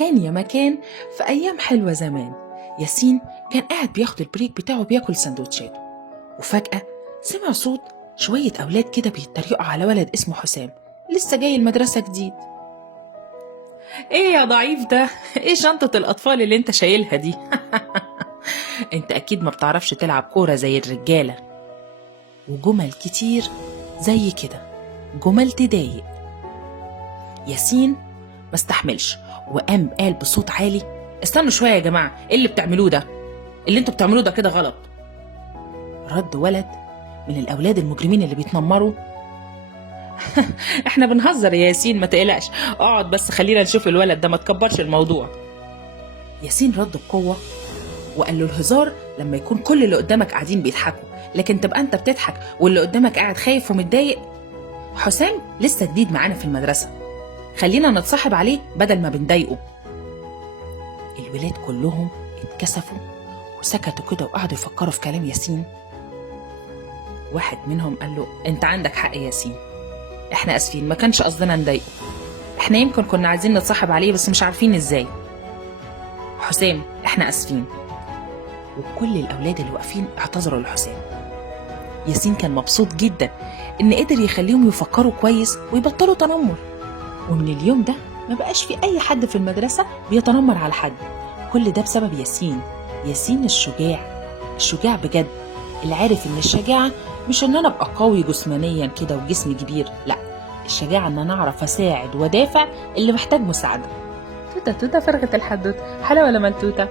كان يا مكان في أيام حلوة زمان، ياسين كان قاعد بياخد البريك بتاعه بياكل سندوتشاته، وفجأة سمع صوت شوية أولاد كده بيتريقوا على ولد اسمه حسام لسه جاي المدرسة جديد. ايه يا ضعيف ده؟ ايه شنطة الأطفال اللي انت شايلها دي؟ انت أكيد ما بتعرفش تلعب كورة زي الرجالة. وجمل كتير زي كده، جمل تضايق. ياسين ما استحملش وقام قال بصوت عالي: استنوا شوية يا جماعة، ايه اللي بتعملوه ده؟ اللي انتوا بتعملوه ده كده غلط. رد ولد من الأولاد المجرمين اللي بيتنمروا: احنا بنهزر يا ياسين، ما تقلقش، اقعد بس خلينا نشوف الولد ده، ما تكبرش الموضوع. ياسين رد بقوة وقال له: الهزار لما يكون كل اللي قدامك قاعدين بيضحكوا، لكن تبقى انت بتضحك واللي قدامك قاعد خايف ومتضايق؟ حسام لسه جديد معانا في المدرسة، خلينا نتصاحب عليه بدل ما بنضايقه. الولاد كلهم اتكسفوا وسكتوا كده وقعدوا يفكروا في كلام ياسين. واحد منهم قال له: انت عندك حق يا ياسين، احنا اسفين، ما كانش قصدنا نضايقه، احنا يمكن كنا عايزين نتصاحب عليه بس مش عارفين ازاي. حسام احنا اسفين. وكل الاولاد اللي واقفين اعتذروا لحسام. ياسين كان مبسوط جدا ان قدر يخليهم يفكروا كويس ويبطلوا تنمر، ومن اليوم ده ما بقاش في اي حد في المدرسة بيتنمر على حد. كل ده بسبب ياسين. ياسين الشجاع بجد، اللي عارف ان الشجاعة مش ان انا ابقى قوي جسمانيا كده وجسمي كبير، لا، الشجاعة ان انا اعرف اساعد ودافع اللي محتاج مساعدة. توتة توتة فرغت الحدوتة، حلاوة ولا ملتوتة؟